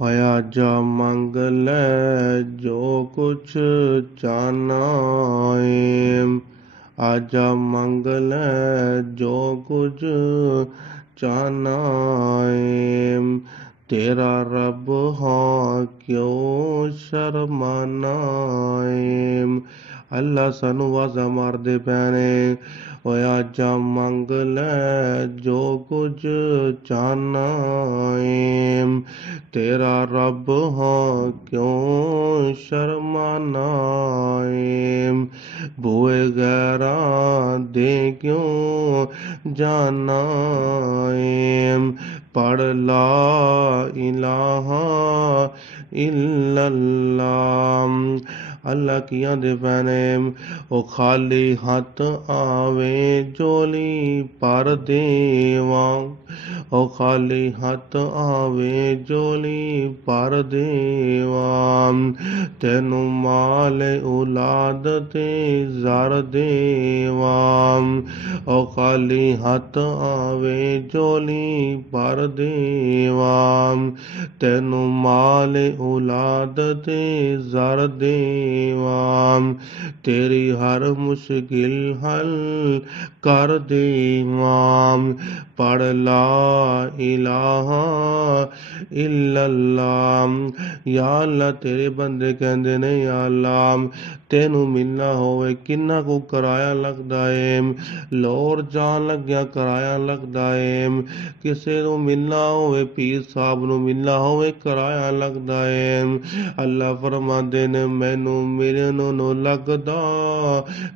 ਹੋਇਆ ਜਾ ਮੰਗ ਲੈ ਜੋ ਕੁਛ ਚਾਹਨਾ ਏ। ਆਜਾ ਮੰਗ ਲੈ ਜੋ ਕੁਝ ਚਾਹਨਾ ਏ। ਤੇਰਾ ਰੱਬ ਹਾਂ ਕਿਉਂ ਸ਼ਰਮਾਨਾ ਏ। ਅੱਲਾ ਸਾਨੂੰ ਵਾਜ਼ਾਂ ਮਾਰਦੇ ਪਏ ਨੇ, ਓਏ ਆਜਾ ਮੰਗ ਲੈ ਜੋ ਕੁਝ ਚਾਹਨਾ ਏ। ਤੇਰਾ ਰੱਬ ਹਾਂ ਕਿਉਂ ਸ਼ਰਮਾਨਾ ਏ। ਬੂਏ ਗੈਰਾਂ ਦੇ ਕਿਉਂ ਜਾਨਾ ਏ। ਪੜ੍ਹ ਲਾ ਇਲਾਹਾ ਇਲੱਲਾ। ਅੱਲਾ ਕੀ ਆਂਦੇ ਪਏ ਨੇ, ਉਹ ਖਾਲੀ ਹੱਥ ਆਵੇ ਝੋਲੀ ਭਰ ਦੇਵਾਂ। ਉਹ ਖਾਲੀ ਹੱਥ ਆਵੇ ਝੋਲੀ ਭਰ ਦੇਵਾਂ। ਤੈਨੂੰ ਮਾਲ ਔਲਾਦ ਤੇ ਜ਼ਰ ਦੇਵਾਂ। ਉਹ ਖਾਲੀ ਹੱਥ ਆਵੇ ਝੋਲੀ ਭਰ ਦੇਵਾਂ। ਤੈਨੂੰ ਮਾਲ ਔਲਾਦ ਤੇ ਜ਼ਰ ਦੇਵਾਂ। ਤੇਰੀ ਹਰ ਮੁਸ਼ਕਿਲ ਹੱਲ ਕਰ ਦੇਵਾਂ। ਪੜ੍ਹ ਲਾ ਇਲਾਹਾ ਇਲੱਲਾ। ਯਾ ਅੱਲਾ ਤੇਰੇ ਬੰਦੇ ਕਹਿੰਦੇ ਨੇ, ਯਾ ਅੱਲਾ ਤੈਨੂੰ ਮਿਲਣਾ ਹੋਵੇ ਕਿੰਨਾ ਕੁ ਕਿਰਾਇਆ ਲੱਗਦਾ ਏ। ਲਾਹੌਰ ਜਾਣ ਲੱਗਿਆ ਕਿਰਾਇਆ ਲੱਗਦਾ ਏ। ਕਿਸੇ ਨੂੰ ਮਿਲਣਾ ਹੋਵੇ, ਪੀਰ ਸਾਹਿਬ ਨੂੰ ਮਿਲਣਾ ਹੋਵੇ, ਕਿਰਾਇਆ ਲੱਗਦਾ ਏ। ਅੱਲਾ ਫਰਮਾਉਂਦੇ ਨੇ ਮੈਨੂੰ ਮਿਲਣ ਨੂੰ ਲੱਗਦਾ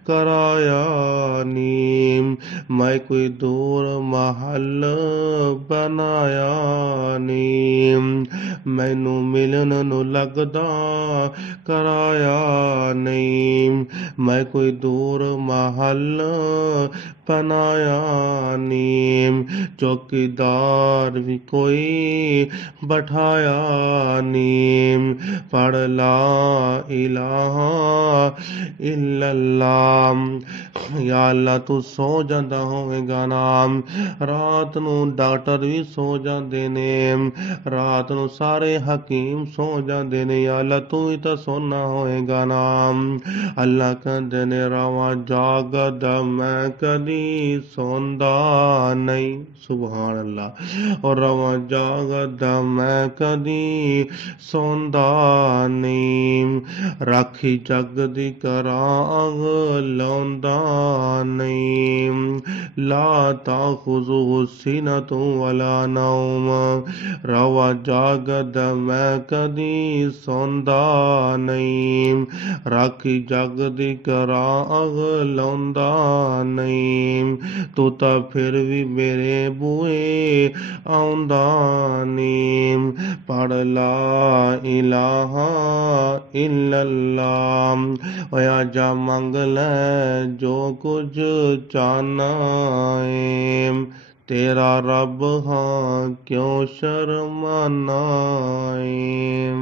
ਕਿਰਾਇਆ ਨੀ। ਮੈਂ ਕੋਈ ਦੂਰ ਮਹੱਲ ਬਣਾਇਆ ਨੀ। ਮੈਨੂੰ ਮਿਲਣ ਨੂੰ ਲੱਗਦਾ ਕਿਰਾਇਆ ਨਹੀਂ। ਮੈਂ ਕੋਈ ਦੂਰ ਮਹੱਲ ਬਣਾਇਆ ਨੀ। ਚੌਕੀਦਾਰ ਵੀ ਕੋਈ ਬਿਠਾਇਆ ਨੀ। ਪੜ੍ਹ ਲਾ ਇਲਾਹਾ ਇਲੱਲਾ। ਯਾ ਅੱਲਾ ਤੂੰ ਸੌ ਜਾਂਦਾ ਹੋਵੇਗਾ ਨਾ, ਰਾਤ ਨੂੰ ਡਾਕਟਰ ਵੀ ਸੌ ਜਾਂਦੇ ਨੇ, ਰਾਤ ਨੂੰ ਸਾਰੇ ਹਕੀਮ ਸੌ ਜਾਂਦੇ ਨੇ, ਯਾ ਅੱਲਾ ਤੂੰ ਵੀ ਤਾਂ ਸੌਣਾ ਹੋਏਗਾ ਨਾ। ਅੱਲਾ ਕਹਿੰਦੇ ਨੇ ਰਾਵਾਂ ਜਾਗਦਾ ਮੈਂ ਕਦੀ ਸੌਂਦਾ ਨਹੀਂ। ਸੁਭਾਨ ਅੱਲਾ। ਔਰ ਰਾਵਾਂ ਜਾਗਦਾ ਮੈਂ ਕਦੀ ਸੌਂਦਾ ਨਹੀਂ। ਰਾਖੀ ਜਗ ਦੀ ਕਰਾਂ ਅਗ ਲਾਉਂਦਾ ਨਹੀਂ। ਲਾ ਤਾਖੁਜ਼ੁਹੁ ਸਿਨਤੁ ਵਲਾ ਨੌਮ। ਰਾਵਾਂ ਜਾਗਦਾ ਮੈਂ ਕਦੀ ਸੌਂਦਾ ਨਹੀਂ। ਰਾਖੀ ਜਗ ਦੀ ਕਰਾਂ ਅਗ ਲਾਉਂਦਾ ਨਹੀਂ। ਤੂੰ ਤਾਂ ਫਿਰ ਵੀ ਮੇਰੇ ਬੂਏ ਆਉਂਦਾ ਨਹੀਂ। ਪੜ੍ਹ ਲਾ ਇਲਾਹਾ ਇਲੱਲਾ। ਓਏ ਆਜਾ ਮੰਗ ਲੈ ਜੋ ਕੁਝ ਚਾਹਨਾ ਏ। ਤੇਰਾ ਰੱਬ ਹਾਂ ਕਿਉਂ ਸ਼ਰਮਾਨਾ ਏ।